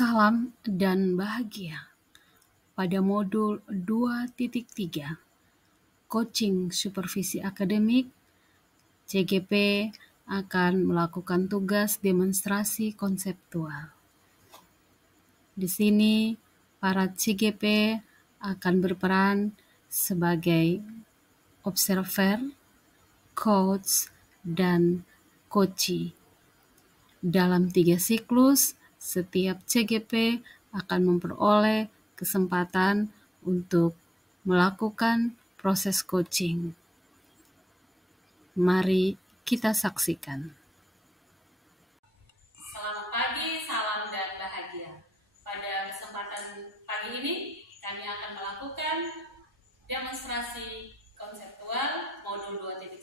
Salam dan bahagia. Pada modul 2.3, Coaching Supervisi Akademik, CGP akan melakukan tugas demonstrasi konseptual. Di sini, para CGP akan berperan sebagai observer, coach, dan coachee. Dalam 3 siklus, setiap CGP akan memperoleh kesempatan untuk melakukan proses coaching. Mari kita saksikan. Selamat pagi, salam dan bahagia. Pada kesempatan pagi ini, kami akan melakukan demonstrasi konseptual modul 2.1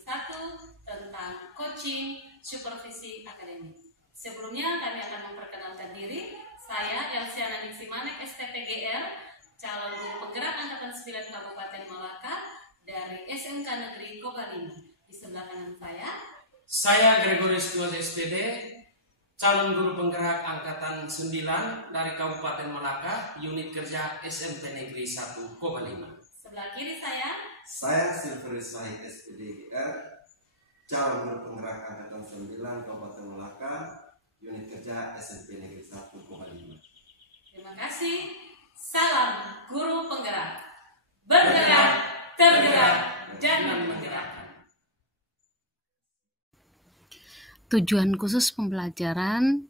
tentang coaching supervisi akademik. Sebelumnya kami akan memperkenalkan diri. Saya Elsiana Ningsimanek, STPGR, calon guru penggerak Angkatan 9 Kabupaten Malaka dari SMK Negeri Kobalima. Di sebelah kanan saya Gregorius Tuas SPD, calon guru penggerak Angkatan 9 dari Kabupaten Malaka, unit kerja SMP Negeri 1 Kobalima. Sebelah kiri saya Silverus Wahid SPDGR, calon guru penggerak Angkatan 9 Kabupaten Malaka, unit kerja SMP Negeri 1 Kobalima. Terima kasih. Salam guru penggerak. Bergerak, tergerak, dan menggerakkan. Tujuan khusus pembelajaran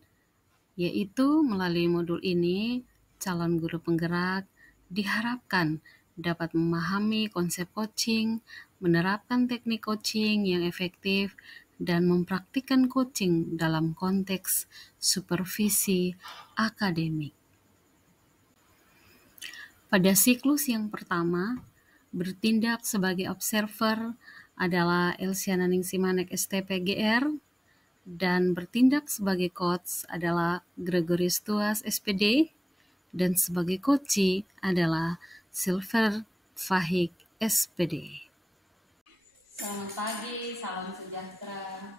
yaitu melalui modul ini, calon guru penggerak diharapkan dapat memahami konsep coaching, menerapkan teknik coaching yang efektif, dan mempraktikkan coaching dalam konteks supervisi akademik. Pada siklus yang pertama, bertindak sebagai observer adalah Elsiana Ningsimanek STPGR, dan bertindak sebagai coach adalah Gregorius Tuas SPD, dan sebagai coachee adalah Silver Fahik SPD. Selamat pagi, salam sejahtera.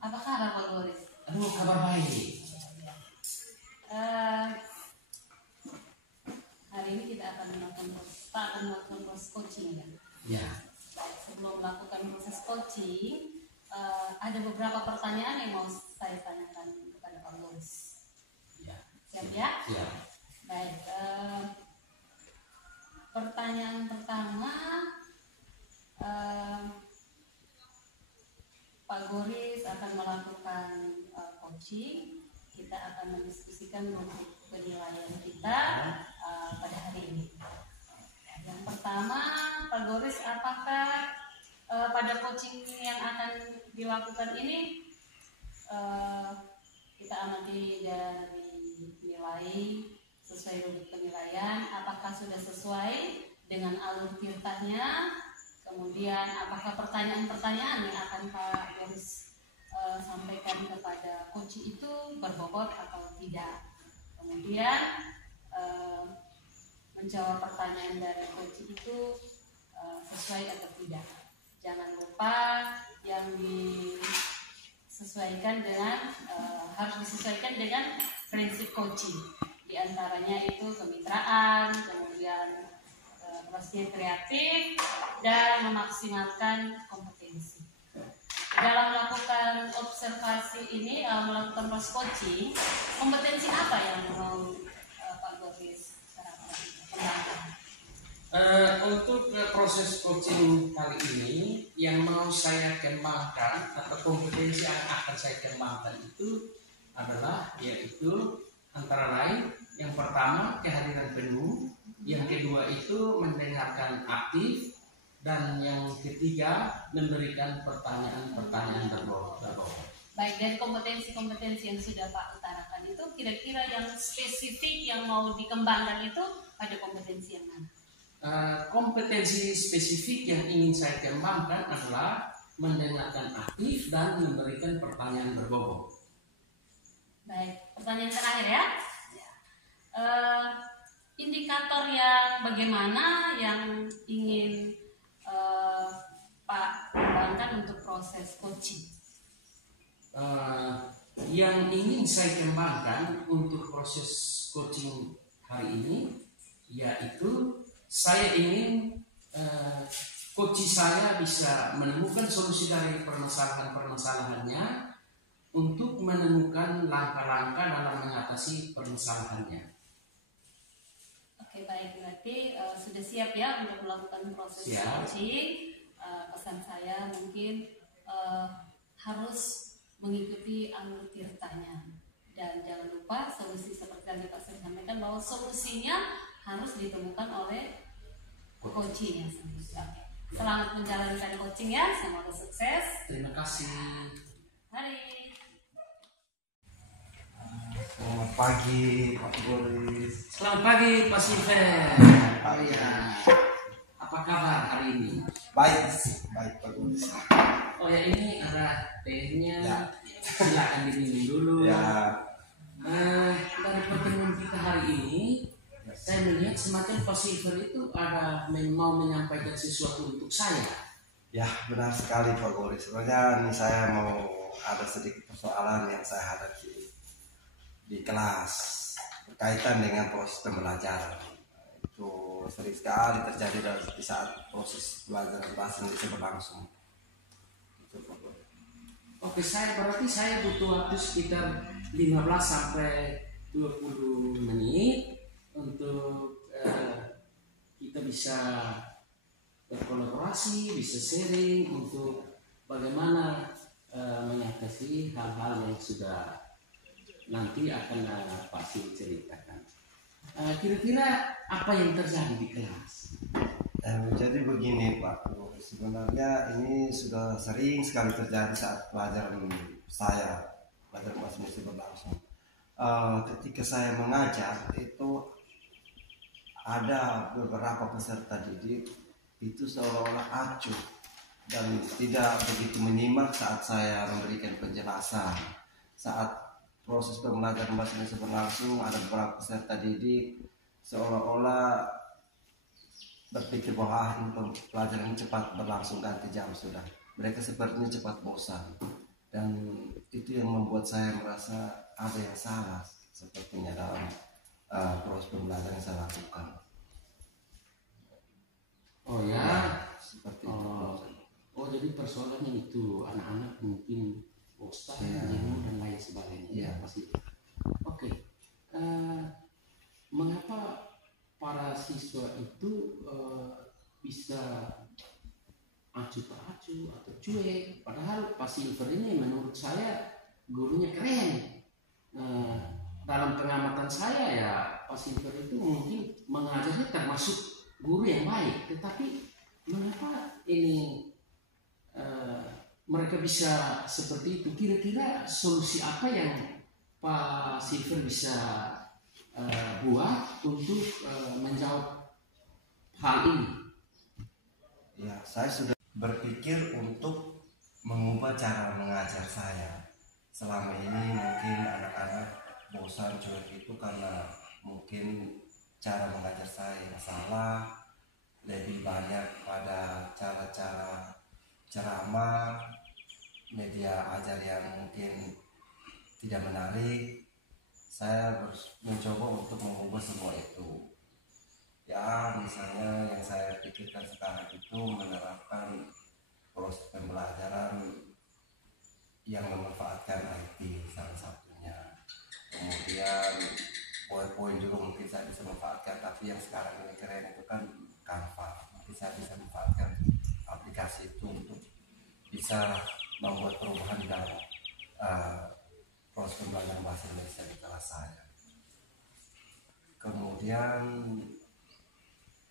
Apa kabar Pak Boris? Aduh, kabar baik. Hari ini kita akan melakukan proses coaching ya. Ya. Sebelum melakukan proses coaching, ada beberapa pertanyaan yang mau saya tanyakan kepada Pak Boris. Ya. Siap ya? Ya. Baik. Pertanyaan pertama, Pak Boris akan melakukan coaching. Kita akan mendiskusikan untuk penilaian kita pada hari ini. Yang pertama, Pak Boris, apakah pada coaching yang akan dilakukan ini kita amati dari nilai sesuai rubrik penilaian, apakah sudah sesuai dengan alur tirtahnya? Kemudian apakah pertanyaan-pertanyaan yang akan Pak Boris sampaikan kepada coach itu berbobot atau tidak? Kemudian menjawab pertanyaan dari coach itu sesuai atau tidak. Jangan lupa yang disesuaikan dengan harus disesuaikan dengan prinsip coaching. Di antaranya itu kemitraan, kemudian pastinya kreatif, dan memaksimalkan kompetensi. Dalam melakukan observasi ini, melakukan proses coaching, kompetensi apa yang mau Pak Boris kembangkan? Untuk proses coaching kali ini, yang mau saya kembangkan atau kompetensi yang akan saya kembangkan itu adalah yaitu antara lain yang pertama kehadiran penuh, yang kedua itu mendengarkan aktif, dan yang ketiga memberikan pertanyaan-pertanyaan berbobot. Baik, dari kompetensi-kompetensi yang sudah Pak utarakan itu, kira-kira yang spesifik yang mau dikembangkan itu pada kompetensi yang mana? Kompetensi spesifik yang ingin saya kembangkan adalah mendengarkan aktif dan memberikan pertanyaan berbobot. Baik, pertanyaan terakhir ya. Indikator yang bagaimana yang ingin Pak kembangkan untuk proses coaching? Yang ingin saya kembangkan untuk proses coaching hari ini, yaitu saya ingin coach saya bisa menemukan solusi dari permasalahan-permasalahannya untuk menemukan langkah-langkah dalam mengatasi permasalahannya. Oke, baik, berarti sudah siap ya untuk melakukan proses coaching. Pesan saya mungkin harus mengikuti alur tirtanya, dan jangan lupa solusi seperti yang Pak sering sampaikan bahwa solusinya harus ditemukan oleh coaching ya. Selamat menjalankan coaching ya, semoga sukses. Terima kasih. Mari. Selamat pagi Pak Boris. Selamat pagi Pak Silver. Oh ya, apa kabar hari ini? Baik Pak Boris. Oh ya, ini ada tehnya. Ya. Silakan diminum dulu. Ya. Dari pertemuan kita hari ini, saya melihat semacam Pak Silver itu ada mau menyampaikan sesuatu untuk saya. Ya, benar sekali Pak Boris. Sebenarnya ini saya mau ada sedikit persoalan yang saya hadapi di kelas berkaitan dengan proses pembelajaran. Itu sering sekali terjadi di saat proses pelajaran bahasa Indonesia berlangsung. Itu Pak Boris. Oke, berarti saya butuh waktu sekitar 15 sampai 20 menit untuk kita bisa berkolaborasi, bisa sharing untuk bagaimana mengatasi hal-hal yang sudah nanti akan Pak Sil ceritakan. Kira-kira apa yang terjadi di kelas? Jadi begini Pak, sebenarnya ini sudah sering sekali terjadi saat pelajaran bahasa Indonesia berlangsung. Ketika saya mengajar itu ada beberapa peserta didik itu seolah-olah acuh dan tidak begitu menyimak saat saya memberikan penjelasan. Saat proses pembelajaran bahasa Indonesia berlangsung, ada beberapa peserta didik seolah-olah berpikir bahwa ini pelajaran ini cepat berlangsung, ganti jam sudah. Mereka sepertinya cepat bosan, dan itu yang membuat saya merasa ada yang salah sepertinya dalam proses pembelajaran yang saya lakukan. Oh ya, seperti itu. Oh jadi persoalannya itu anak-anak mungkin bosan, jenuh dan lain sebagainya. Ya. Pasti. Oke. Mengapa para siswa itu bisa acuh tak acuh atau cuek? Padahal Pak Silver ini menurut saya gurunya keren. Dalam pengamatan saya ya Pak Silver itu mungkin mengajarnya termasuk guru yang baik. Tetapi mengapa ini mereka bisa seperti itu? Kira-kira solusi apa yang Pak Silver bisa buat untuk menjawab hal ini? Ya, saya sudah berpikir untuk mengubah cara mengajar saya. Selama ini mungkin anak-anak bosan cuek itu karena mungkin cara mengajar saya yang salah, lebih banyak pada cara-cara ceramah, media ajar yang mungkin tidak menarik. Saya harus mencoba untuk mengubah semua itu. Ya, misalnya yang saya pikirkan sekarang itu menerapkan proses pembelajaran yang memanfaatkan IT salah satunya. Kemudian poin-poin juga mungkin saya bisa manfaatkan, tapi yang sekarang ini keren itu kan Canva. Mungkin saya bisa manfaatkan aplikasi itu untuk bisa membuat perubahan dalam proses pembelajaran bahasa Indonesia di kelas saya. Kemudian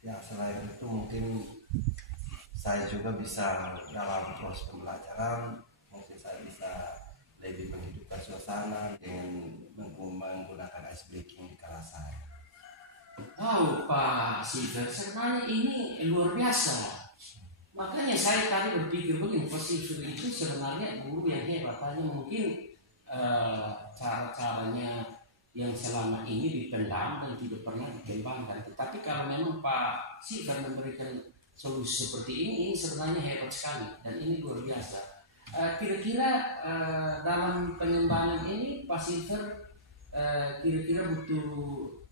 ya selain itu mungkin saya juga bisa dalam proses pembelajaran mungkin saya bisa lebih menghidupkan suasana dengan menggunakan ice breaking di kelas saya. Tahu Pak Silver, sebenarnya ini luar biasa. Makanya saya tadi berpikir begini, Pak Silver itu sebenarnya guru yang hebat. Hanya mungkin cara-caranya yang selama ini dipendam dan tidak pernah dikembangkan. Tapi kalau memang Pak Silver memberikan solusi seperti ini sebenarnya hebat sekali dan ini luar biasa. Kira-kira dalam pengembangan ini Pak Silver kira-kira butuh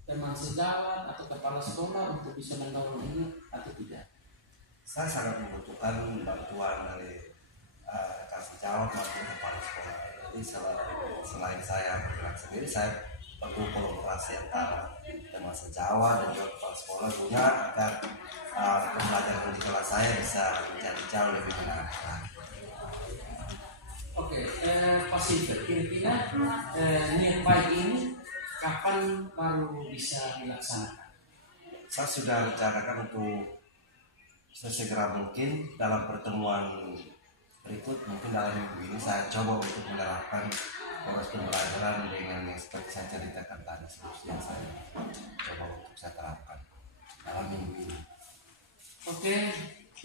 teman sejawat atau kepala sekolah untuk bisa mendorong ini atau tidak? Saya sangat membutuhkan bantuan dari kasih jawab maupun kepala sekolah. Jadi selain saya bergerak sendiri, saya perlu kolaborasi antara teman sejawat dan juga kepala sekolah punya agar pembelajaran di kelas saya bisa menjadi jauh lebih menarik. Oke, Pak Silver, kira-kira niat baik ini kapan baru bisa dilaksanakan? Saya sudah rencanakan untuk sesegera mungkin dalam pertemuan berikut, mungkin dalam minggu ini saya coba untuk menerapkan proses pembelajaran dengan yang seperti saya ceritakan tadi, solusi yang saya coba untuk saya terapkan dalam minggu ini. Oke,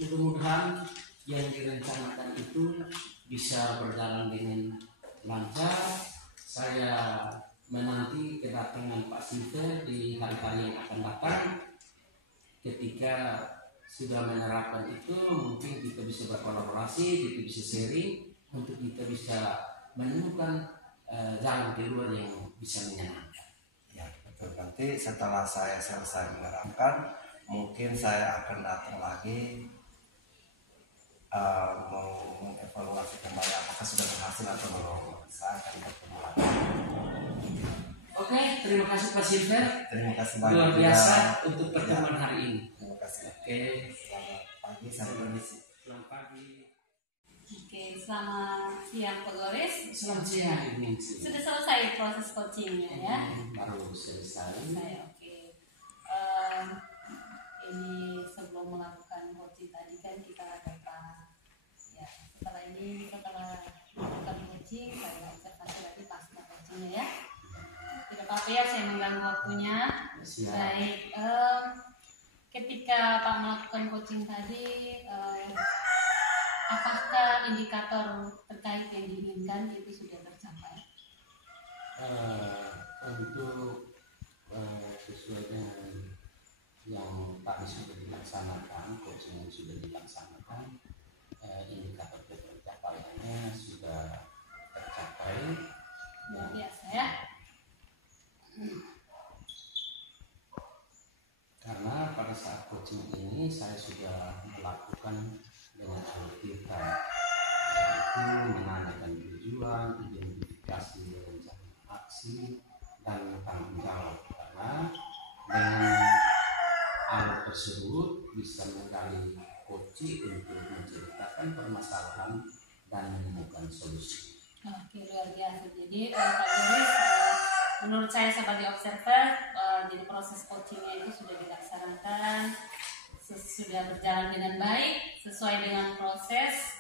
mudah-mudahan yang direncanakan itu bisa berjalan dengan lancar. Saya menanti kedatangan Pak Silver di hari-hari yang akan datang. Ketika sudah menerapkan itu, mungkin kita bisa berkolaborasi, kita bisa sharing untuk kita bisa menemukan jalan keluar yang bisa menyenangkan. Ya, betul. Nanti setelah saya selesai menerapkan, mungkin saya akan datang lagi mau mengevaluasi kembali apakah sudah berhasil atau belum. Saya akan bertemu lagi. Oke, terima kasih Pak Silver. Terima kasih banyak. Luar biasa untuk pertemuan hari ini. Terima kasih. Oke, Selamat pagi, saya permisi. selamat pagi. Oke, selamat siang Pak Goris. Selamat siang Ibu Ningsi. Sudah selesai proses coachingnya ya? Baru selesai. Oke. Ini sebelum melakukan coaching tadi kan kita ada ya, setelah melakukan coaching saya observasi lagi pasca coachingnya ya. Tidak apa-apa ya, saya mengganggu waktunya. Siap. Baik, ketika Pak melakukan coaching tadi, apakah indikator terkait yang diinginkan itu sudah tercapai? Untuk sesuai dengan yang tadi sudah dilaksanakan, coaching yang sudah dilaksanakan, indikator pencapaiannya sudah tercapai. Luar biasa ya. Karena pada saat coaching ini saya sudah melakukan dengan alur kita, yaitu menanyakan tujuan, identifikasi rencana aksi, dan tanggung jawab. Karena dengan alur tersebut bisa menggali coaching untuk menceritakan permasalahan dan menemukan solusi. Oke, luar biasa. Jadi Pak Goris, menurut saya sebagai observer, jadi proses coachingnya itu sudah dilaksanakan, sudah berjalan dengan baik, sesuai dengan proses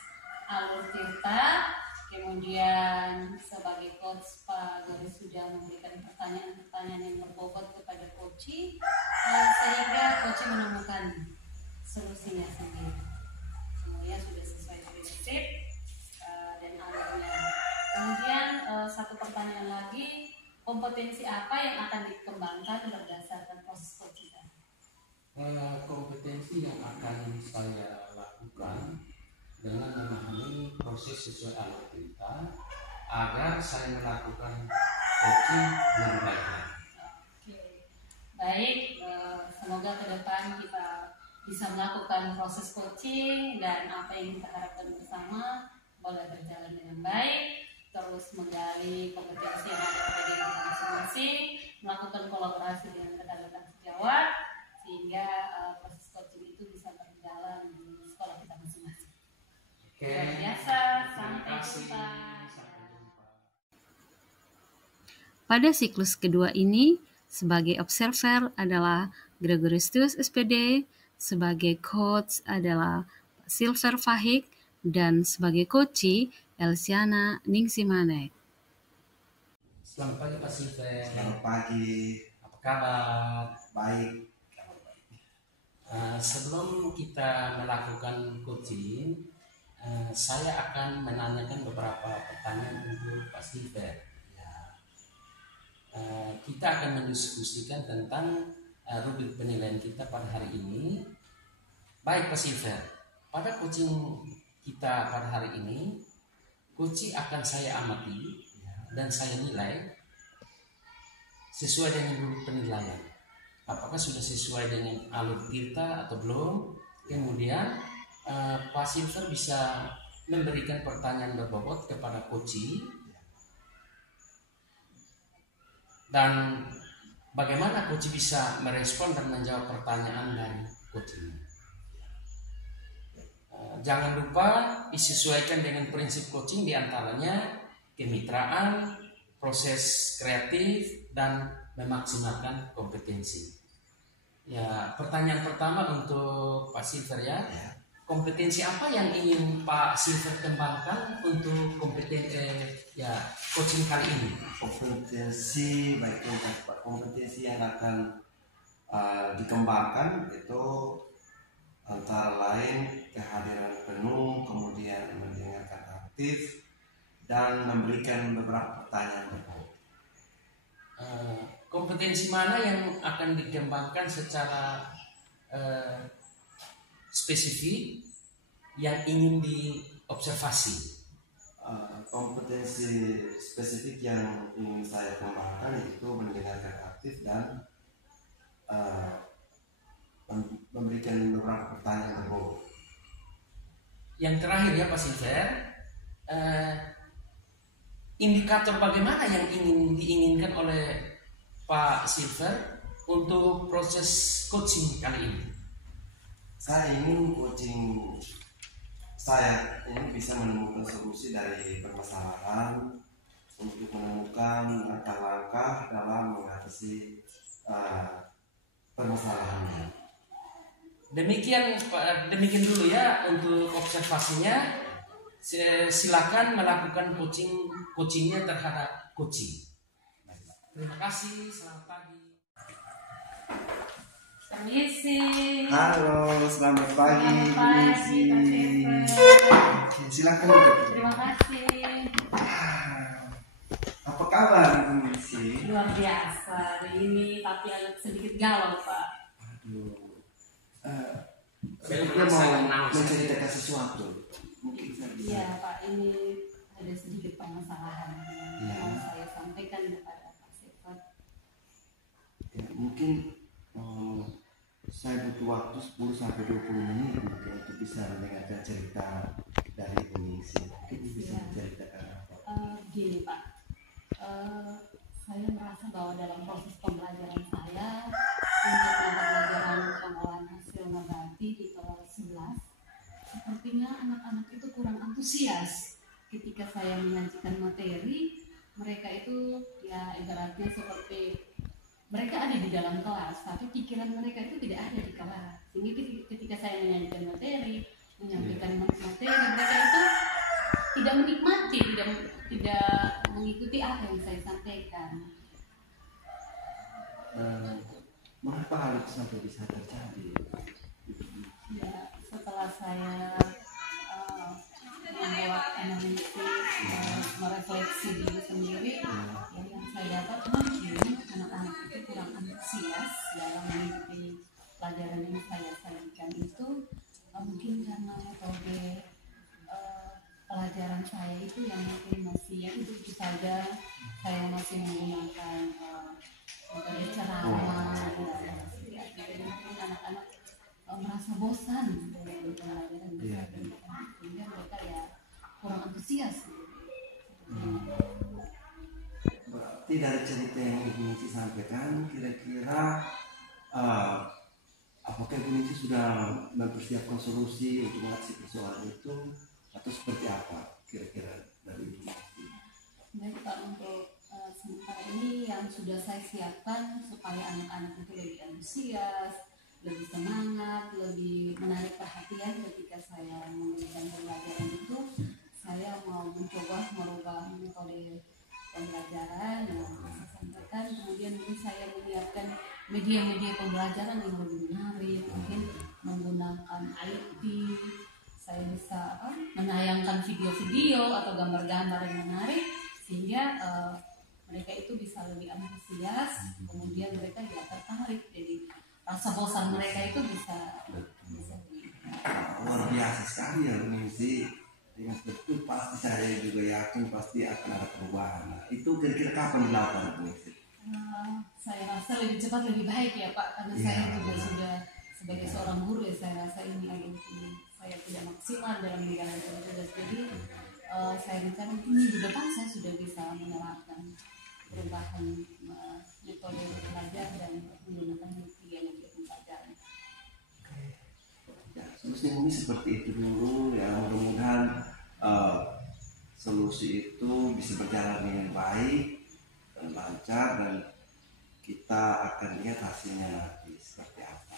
alur kita. Kemudian sebagai coach Pak Goris sudah memberikan pertanyaan-pertanyaan yang berbobot kepada coaching, sehingga coaching menemukan solusinya sendiri. Semuanya sudah sesuai prinsip dan alurnya. Kemudian satu pertanyaan lagi, kompetensi apa yang akan dikembangkan berdasarkan proses coaching? Kompetensi yang akan saya lakukan dengan memahami proses sesuai alur kita agar saya melakukan coaching lebih baik lagi. Oke, baik. Semoga ke depan kita bisa melakukan proses coaching dan apa yang kita harapkan bersama boleh berjalan dengan baik. Terus menggali kompetensi yang ada pada diri kita masing-masing, melakukan kolaborasi dengan rekan-rekan sejawat, sehingga proses coaching itu bisa berjalan di sekolah kita masing-masing. Oke. Luar biasa, sampai Terima kasih. jumpa. Sampai jumpa. Pada siklus kedua ini, sebagai observer adalah Gregorius SPD, sebagai coach adalah Silver Fahik, dan sebagai coachee Elsiana Ningsimanek. Selamat pagi Pak Silver. Selamat pagi. Apa kabar? Baik. Sebelum kita melakukan coaching, saya akan menanyakan beberapa pertanyaan untuk Pak Silver. Kita akan mendiskusikan tentang rubrik penilaian kita pada hari ini. Baik Pak Silver, pada coaching kita pada hari ini, coaching akan saya amati dan saya nilai sesuai dengan penilaian. Apakah sudah sesuai dengan alur kita atau belum? Kemudian Pak Silver bisa memberikan pertanyaan berbobot kepada coach, dan bagaimana coach bisa merespon dan menjawab pertanyaan dari coach. Jangan lupa disesuaikan dengan prinsip coaching, diantaranya kemitraan, proses kreatif, dan memaksimalkan kompetensi. Ya, pertanyaan pertama untuk Pak Silver ya. Kompetensi apa yang ingin Pak Silver kembangkan untuk coaching kali ini? Kompetensi baik Pak, kompetensi yang akan dikembangkan itu antara lain kehadiran penuh, kemudian mendengarkan aktif, dan memberikan beberapa pertanyaan berbobot. Kompetensi mana yang akan dikembangkan secara spesifik yang ingin diobservasi? Kompetensi spesifik yang ingin saya kembangkan itu mendengarkan aktif dan memberikan beberapa pertanyaan berbobot. Yang terakhir ya Pak Silver, indikator bagaimana yang diinginkan oleh Pak Silver untuk proses coaching kali ini? Saya ingin coaching saya ini bisa menemukan solusi dari permasalahan untuk menemukan langkah-langkah dalam mengatasi permasalahannya. Demikian dulu ya untuk observasinya. Silakan melakukan coachingnya terhadap coaching. Terima kasih, selamat pagi. Permisi. Halo, selamat pagi. Oke, silakan. Terima kasih. Apa kabar, Bu Misi? Luar biasa hari ini, tapi agak sedikit galau, Pak. Aduh. Saya mau menceritakan sesuatu. Mungkin bisa. Iya, Pak, ini ada sedikit permasalahan yang mau saya sampaikan kepada Pak Silver. Ya, mungkin saya butuh waktu 10-20 menit untuk bisa mendengarkan cerita dari pengisi. Mungkin bisa menceritakan apa? Gini Pak, saya merasa bahwa dalam proses pembelajaran saya untuk pembelajaran pengolahan hasil nabati di kelas 11, sepertinya anak-anak itu kurang antusias ketika saya menyajikan materi. Mereka itu ya ibaratnya seperti mereka ada di dalam kelas, tapi pikiran mereka itu tidak ada di kelas. Ini ketika saya menyajikan materi, menyampaikan materi, mereka itu tidak menikmati, tidak mengikuti apa yang saya sampaikan. Mengapa hal itu sampai bisa terjadi? Ya, setelah saya membuat analisis, merefleksi diri sendiri, yang saya dapat mungkin anak-anak itu kurang antusias dalam mengikuti pelajaran yang saya sajikan itu, mungkin karena metode pelajaran saya itu yang mungkin masih ya itu saja, saya masih menggunakan metode ceramah, jadi mungkin anak-anak merasa bosan dengan pelajaran sehingga mereka ya kurang antusias. Berarti dari cerita yang Ibu Nisi sampaikan, kira-kira apakah Ibu Nisi sudah mempersiapkan solusi untuk mengatasi persoalan itu, atau seperti apa kira-kira dari Ibu Nisi? Baik Pak, untuk sementara ini yang sudah saya siapkan supaya anak-anak itu lebih antusias, lebih semangat, lebih menarik perhatian ketika saya memberikan pembelajaran itu, saya mau mencoba merubah metode pembelajaran yang saya sampaikan. Kemudian mungkin saya menyiapkan media-media pembelajaran yang lebih menarik, mungkin menggunakan IT. Saya bisa menayangkan video-video atau gambar-gambar yang menarik sehingga mereka itu bisa lebih antusias, kemudian mereka ya tertarik, jadi rasa bosan mereka itu bisa luar biasa sekali ya Bu Nisi. Dengan betul pasti saya juga yakin pasti akan ada perubahan. Nah, itu kira-kira kapan dilakukan Bu Nisi? Saya rasa lebih cepat lebih baik ya Pak, karena saya juga sudah sebagai seorang guru ya, saya rasa ini saya tidak maksimal dalam menjalankan tugas. Jadi saya rencana mungkin minggu depan saya sudah bisa menerapkan perubahan metode belajar dan menggunakan 3 metode pembelajaran. Ya, solusi ini seperti itu dulu ya, mudah-mudahan solusi itu bisa berjalan dengan baik dan lancar, dan kita akan lihat hasilnya nanti seperti apa.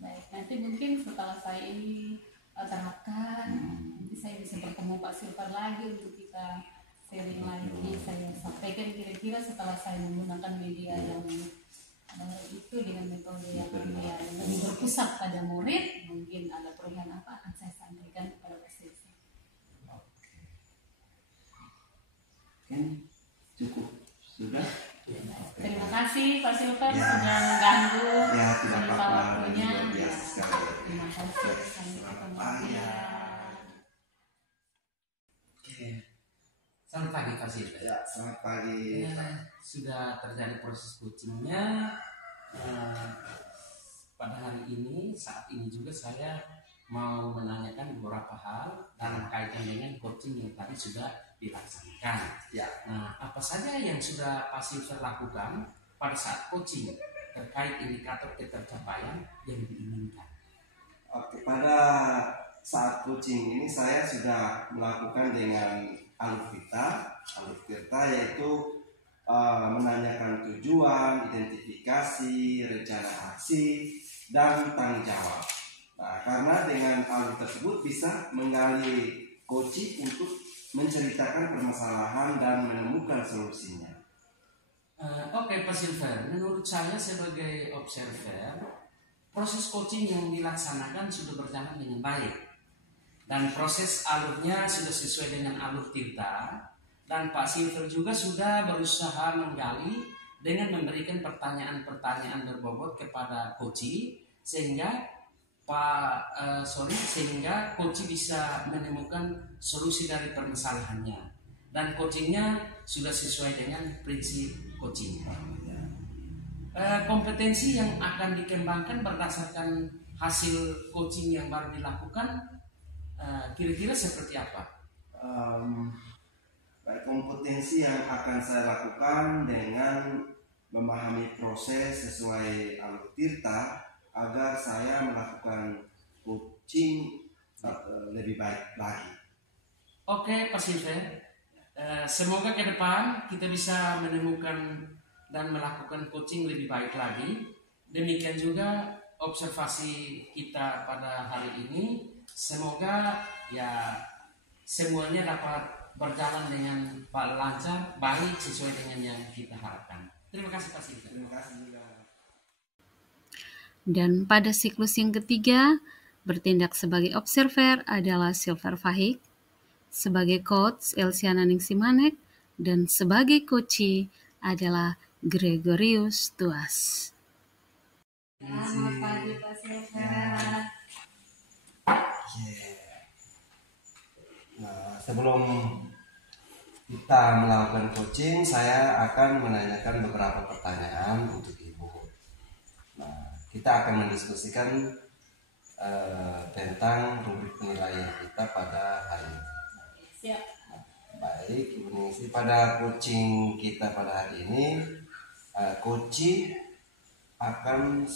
Baik, nanti mungkin setelah saya ini terapkan, nanti saya bisa bertemu Pak Silver lagi untuk kita sharing lagi. Saya sampaikan kira-kira setelah saya menggunakan media yang itu dengan metode yang lebih berpusat pada murid, mungkin ada perubahan apa akan saya sampaikan kepada Pak Silver. Mungkin cukup sudah. Terima kasih Pak Silver sudah mengganggu. Ya, tidak apa-apa, waktunya. luar biasa sekali. Terima kasih. Sampai ketemu lagi. Oke. Selamat pagi Pak Silver. Ya, selamat pagi. Sudah terjadi proses coachingnya. Pada hari ini, saat ini juga saya mau menanyakan beberapa hal dalam kaitan dengan coaching yang tadi sudah dilaksanakan. Ya. Nah, apa saja yang sudah Pak Silver lakukan pada saat coaching terkait indikator ketercapaian yang diinginkan? Oke, pada saat coaching ini saya sudah melakukan dengan alur tirta yaitu menanyakan tujuan, identifikasi, rencana aksi, dan tanggung jawab. Nah, karena dengan alur tersebut bisa menggali coaching untuk menceritakan permasalahan dan menemukan solusinya. Oke Pak Silver, menurut saya sebagai observer, proses coaching yang dilaksanakan sudah berjalan dengan baik, dan proses alurnya sudah sesuai dengan alur tirta, dan Pak Silver juga sudah berusaha menggali dengan memberikan pertanyaan-pertanyaan berbobot kepada coach, sehingga sehingga coach bisa menemukan solusi dari permasalahannya, dan coachingnya sudah sesuai dengan prinsip coaching. Kompetensi yang akan dikembangkan berdasarkan hasil coaching yang baru dilakukan kira-kira seperti apa? Kompetensi yang akan saya lakukan dengan memahami proses sesuai alur tirta agar saya melakukan coaching lebih baik lagi. Oke Pak Silver, semoga ke depan kita bisa menemukan dan melakukan coaching lebih baik lagi. Demikian juga observasi kita pada hari ini. Semoga ya semuanya dapat berjalan dengan lancar, baik sesuai dengan yang kita harapkan. Terima kasih Pak Silver. Terima kasih juga. Dan pada siklus yang ketiga, bertindak sebagai observer adalah Silver Fahik, sebagai coach Elsiana Ningsimanek, dan sebagai coach adalah Gregorius Tuas. Selamat pagi Pak Silver. Nah, sebelum kita melakukan coaching, saya akan menanyakan beberapa pertanyaan untuk Ibu. Nah, kita akan mendiskusikan tentang rubrik penilaian kita pada hari ini. Siap. Baik, Ibu Ningsi, pada coaching kita pada hari ini, coaching akan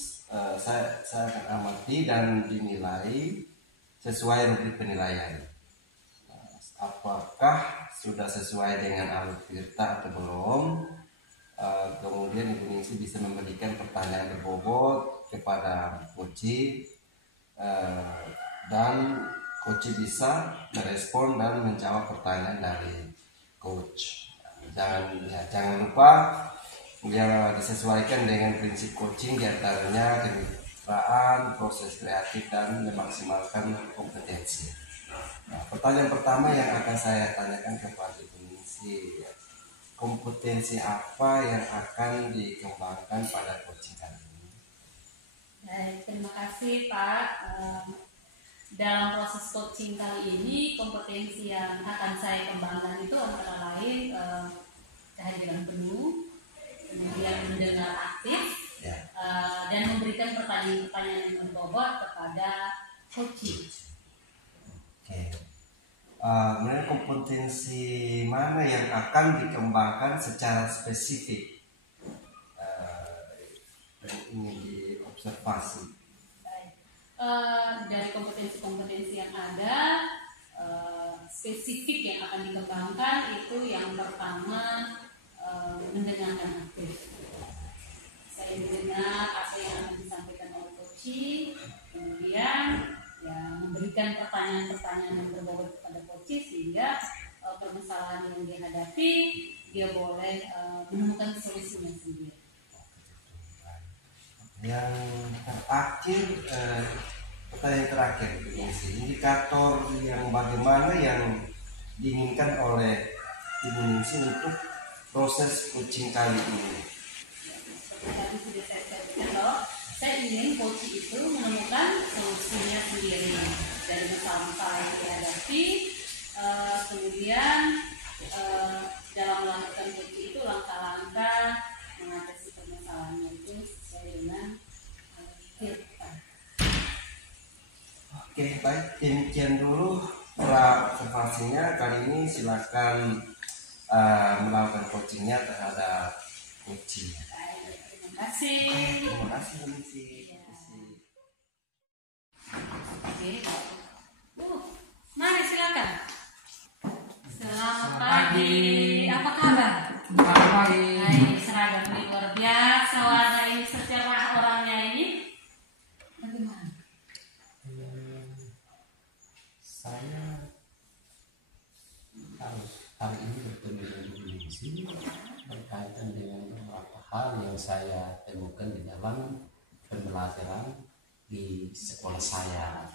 saya akan amati dan dinilai sesuai rubrik penilaian. Apakah sudah sesuai dengan alur tirta atau belum? Kemudian Ibu Ningsi bisa memberikan pertanyaan berbobot kepada coach, dan coach bisa merespon dan menjawab pertanyaan dari coach. Jangan lupa ya, disesuaikan dengan prinsip coaching, diantaranya kemitraan, proses kreatif, dan memaksimalkan kompetensi. Nah, pertanyaan pertama yang akan saya tanyakan kepada Ibu Ningsi, kompetensi apa yang akan dikembangkan pada coaching kali ini? Baik, terima kasih Pak. Dalam proses coaching kali ini, kompetensi yang akan saya kembangkan itu antara lain kehadiran penuh, kemudian mendengar aktif, Ya. dan memberikan pertanyaan-pertanyaan yang berbobot kepada coaching. Oke. Kemudian kompetensi mana yang akan dikembangkan secara spesifik dan ingin diobservasi? Dari kompetensi-kompetensi yang ada, spesifik yang akan dikembangkan itu yang pertama, mendengarkan aktif. Saya mendengar apa yang akan disampaikan oleh coaching, kemudian ya memberikan pertanyaan-pertanyaan yang berbobot kepada coaching sehingga permasalahan yang dihadapi dia boleh menemukan solusinya sendiri. Yang terakhir, pertanyaan terakhir, indikator yang bagaimana yang diinginkan oleh Ibu Ningsih untuk proses coaching kali ini? Tadi sudah saya sampaikan loh, saya ingin coaching itu menemukan solusinya sendiri dari masalah-masalah yang dihadapi, kemudian dalam melakukan coaching itu langkah-langkah mengatasi permasalahannya itu sesuai dengan kita. Oke, baik, demikian dulu setelah observasinya. Kali ini silakan melakukan coachingnya terhadap coaching. Baik, terima kasih. Terima kasih, Bu Ningsih. Oke. Mari silakan. Selamat Selamat pagi. pagi. Apa kabar? Baik. Hai, seragam ini luar biasa warna ini, secerah orangnya ini. Bagaimana? Saya hari ini bertemu dengan Bu Ningsih berkaitan dengan beberapa hal yang saya temukan di dalam pembelajaran di sekolah saya.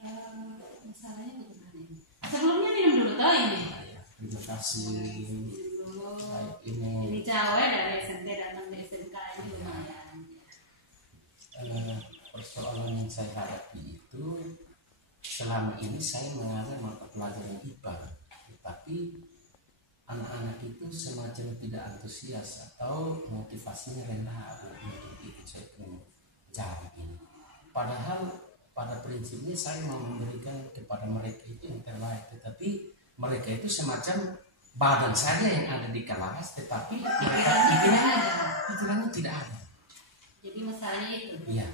Masalahnya bagaimana ini? Sebelumnya minum dulu toh ini. Terima kasih. Dulu. Baik, ini Ini cewek dari SMP datang ke SMK ini lumayan. persoalan yang saya hadapi itu selama ini saya mengajar mata pelajaran IPA, tetapi anak-anak itu semacam tidak antusias atau motivasinya rendah untuk ikut saya cari ini. Padahal pada prinsipnya saya mau memberikan kepada mereka itu yang terbaik, tetapi mereka itu semacam badan saja yang ada di kelas, tetapi mereka pikirannya tidak ada. Jadi masalahnya itu. Iya.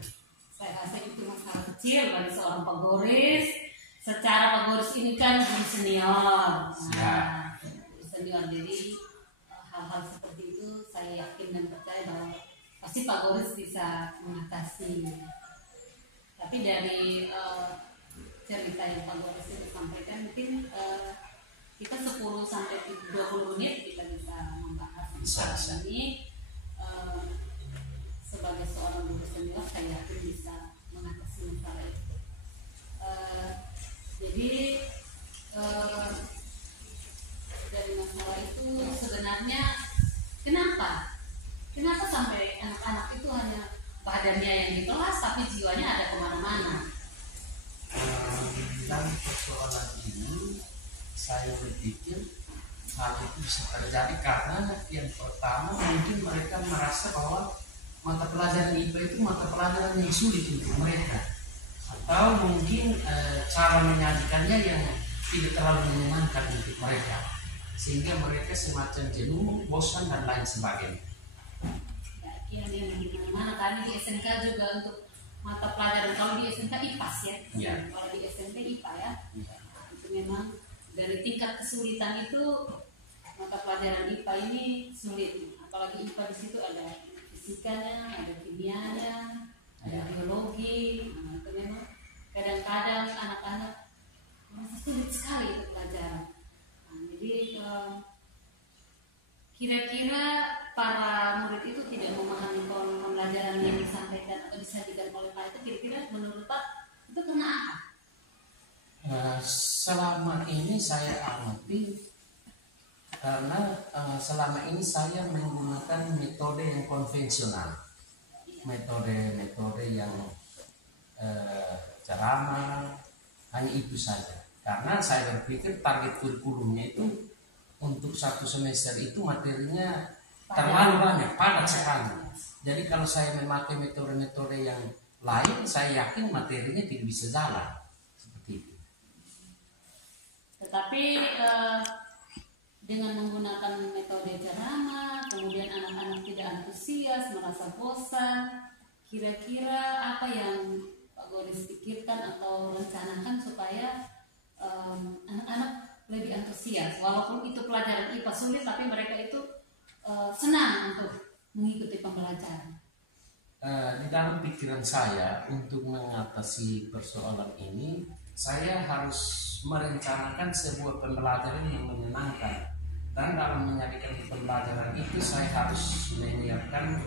Saya rasa itu masalah kecil bagi seorang Pak Goris. Secara Pak Goris ini kan guru senior. Guru senior, jadi hal-hal seperti itu saya yakin dan percaya bahwa pasti Pak Goris bisa mengatasi. Tapi dari cerita yang Pak Goris itu sampaikan, mungkin kita 10 sampai 20 menit kita bisa membahas masalah ini. Sebagai seorang guru senior saya yakin bisa mengatasi masalah itu. Jadi dari masalah itu sebenarnya kenapa sampai anak-anak itu hanya badannya yang di kelas tapi jiwanya ada kemana-mana? Dalam persoalan ini saya berpikir hal itu bisa terjadi karena yang pertama mungkin mereka merasa bahwa mata pelajaran IPA itu mata pelajaran yang sulit untuk mereka, atau mungkin cara menyajikannya yang tidak terlalu menyenangkan untuk mereka, sehingga mereka semacam jenuh, bosan dan lain sebagainya. Ya, dia di mana-mana kan di SMK juga untuk mata pelajaran, kalau di SMK IPAS ya. Iya. Kalau di SMP IPA ya. Iya. Itu memang dari tingkat kesulitan itu mata pelajaran IPA ini sulit, apalagi IPA di situ ada fisikanya, ada kimianya, ada biologi. Nah, itu memang kadang-kadang anak-anak merasa sulit sekali untuk pelajaran. Nah, jadi kira-kira para murid itu tidak memahami pembelajaran yang disampaikan atau disajikan oleh Pak itu, kira-kira menurut Pak itu karena apa? Selama ini saya amati karena selama ini saya menggunakan metode yang konvensional, metode yang ceramah, hanya itu saja. Karena saya berpikir target kurikulumnya itu untuk satu semester itu materinya terlalu banyak, padat sekali. Jadi kalau saya memakai metode-metode yang lain, saya yakin materinya tidak bisa jalan seperti itu. Tetapi dengan menggunakan metode ceramah, kemudian anak-anak tidak antusias, merasa bosan, kira-kira apa yang Pak Goris pikirkan atau rencanakan supaya anak-anak lebih antusias, walaupun itu pelajaran IPA sulit, tapi mereka itu senang untuk mengikuti pembelajaran. Di dalam pikiran saya untuk mengatasi persoalan ini, saya harus merencanakan sebuah pembelajaran yang menyenangkan. Dan dalam menyajikan pembelajaran itu saya harus menyiapkan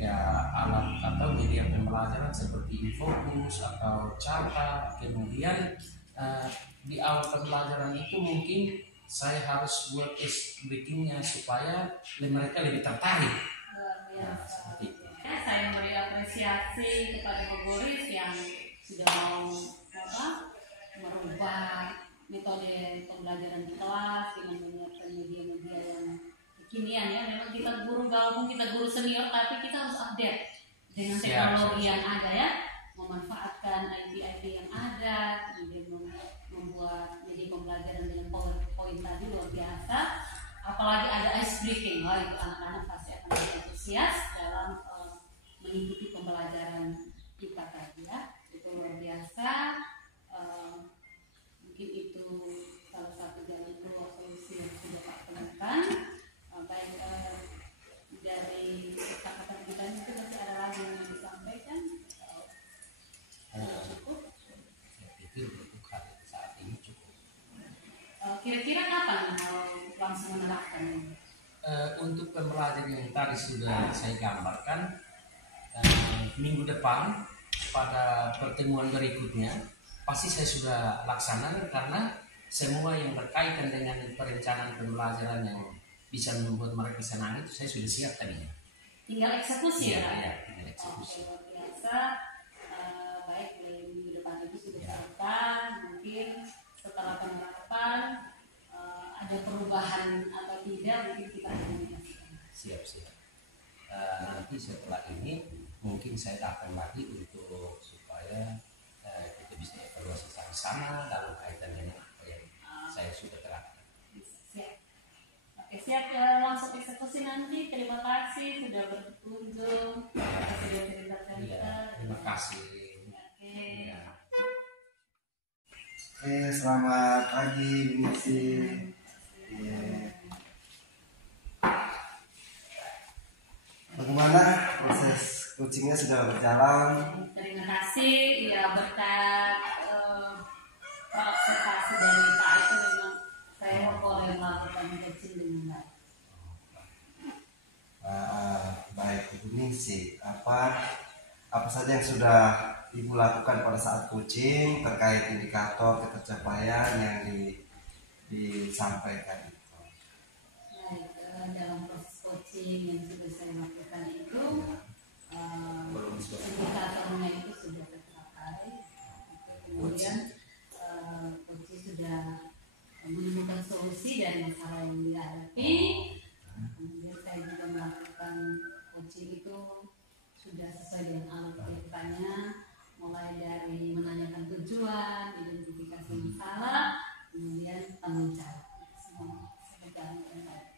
ya alat atau media pembelajaran seperti Infocus atau Capa. Kemudian di awal pembelajaran itu mungkin saya harus buat bikinnya supaya mereka lebih tertarik. Luar biasa. Seperti itu. Saya memberi apresiasi kepada Pak Goris yang sudah mau merubah metode pembelajaran di kelas dengan menyiapkan media-media yang kekinian ya. Memang kita guru walaupun kita guru senior, tapi kita harus update dengan teknologi yang ada ya, memanfaatkan IP-IP yang ada, kemudian membuat media pembelajaran dengan PowerPoint tadi luar biasa. Apalagi ada ice breaking, wah itu anak-anak pasti akan antusias dalam mengikuti pembelajaran IPA tadi ya. Itu luar biasa. Mungkin itu salah satu jalan keluar solusi yang sudah Pak temukan. Baik dari kata-kata kita itu masih ada lagi yang mau disampaikan? Cukup? Saya pikir untuk hari saat ini cukup. Kira-kira kapan kalau langsung menerapkan ini? Untuk pembelajaran yang tadi sudah saya gambarkan, minggu depan pada pertemuan berikutnya pasti saya sudah laksanakan, karena semua yang berkaitan dengan perencanaan pembelajaran yang bisa membuat mereka senang itu saya sudah siap tadinya. Tinggal eksekusi ya? Iya, tinggal eksekusi. Oke, luar biasa. Baik, mulai minggu depan itu sudah siapkan. Mungkin setelah penerapan ada perubahan atau tidak, mungkin kita komunikasikan. Siap. Nanti setelah ini mungkin saya datang lagi untuk supaya kita bisa evaluasi sama-sama dalam kaitan dengan apa yang saya sudah terapkan. Siap. Oke, siap langsung eksekusi nanti. Terima kasih sudah berkunjung. Sudah cerita-cerita. Iya, terima kasih. Oke. Ya. Oke, selamat pagi Misi. Bagaimana proses coachingnya sudah berjalan? Terima kasih ya, berkat observasi dari Pak itu memang saya boleh melakukan coaching dengan baik. Baik Ibu Ningsih, apa saja yang sudah Ibu lakukan pada saat coaching terkait indikator ketercapaian yang disampaikan itu? Baik, dalam proses coaching yang sudah saya lakukan itu indikatornya itu sudah tercapai. Kemudian coaching sudah menemukan solusi dari masalah yang dihadapi. Kemudian saya juga melakukan coaching itu sudah sesuai dengan alur-alurnya, mulai dari menanyakan tujuan, identifikasi masalah, kemudian tanggung jawab. Semua berjalan dengan baik.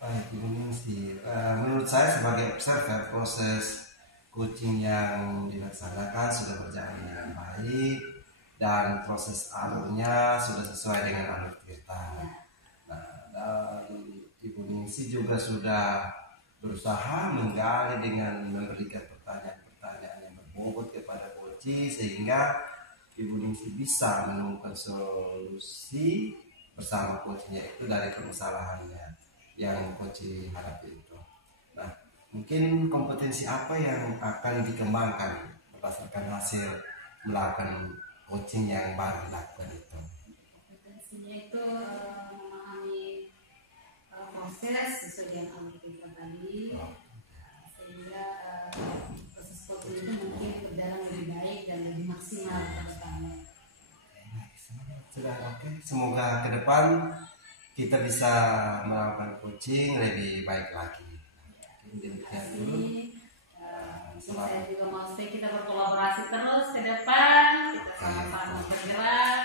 Baik Ibu Ningsih, menurut saya sebagai observer proses coaching yang dilaksanakan sudah berjalan dengan baik dan proses alurnya sudah sesuai dengan alur kita. Nah, dan Ibu Ningsih juga sudah berusaha menggali dengan memberikan pertanyaan-pertanyaan yang berbobot kepada coach sehingga Ibu Ningsih bisa menemukan solusi bersama coachnya itu dari permasalahannya yang coach hadapi itu. Nah, mungkin kompetensi apa yang akan dikembangkan berdasarkan hasil melakukan coaching yang baru dilakukan itu? Kompetensinya itu memahami proses sesuai dengan alur kita tadi, sehingga proses coaching itu mungkin berjalan lebih baik dan lebih maksimal ke depannya. Sudah oke. Semoga ke depan kita bisa melakukan coaching lebih baik lagi. Demikian dulu. Saya juga mau stay, kita berkolaborasi terus ke depan, kita sama-sama bergerak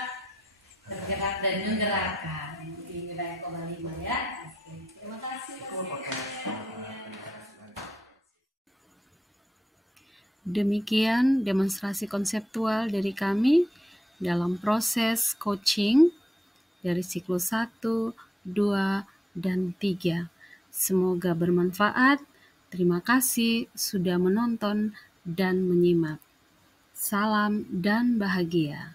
dan menggerakkan di wilayah Kota Lima ya. Oke, terima kasih. Demikian demonstrasi konseptual dari kami dalam proses coaching dari siklus 1, 2, dan 3. Semoga bermanfaat. Terima kasih sudah menonton dan menyimak. Salam dan bahagia.